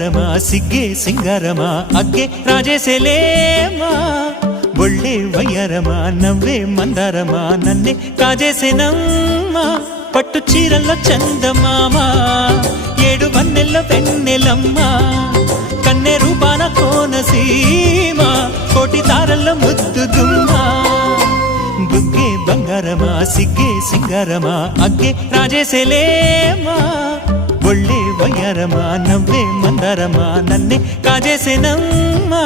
ಬಂಗಾರಮ ಸಿಗ್ಗೆ ಸಿಂಗಾರಮ ಅಗ್ಗೆ ರಾಜೇಸೆಲೇಮಾ ಒಳ್ಳೆ వయ్యారమా నవ్వే మందారమా నన్నే కాజేసేనమ్మా పట్టు చీరల్లో చందమామ ఏడు వన్నెల్లో వెన్నెలమ్మ కన్నె రూపాన కోనసీమ కోటి తారల్లో ముద్దుగుమ్మా బుగ్గే బంగారమా సిగ్గే సింగారమా అగ్గే రాజేసెలేమా ఒళ్ళే వయ్యారమా నవ్వే మందారమా నన్నే కాజేసేనమ్మా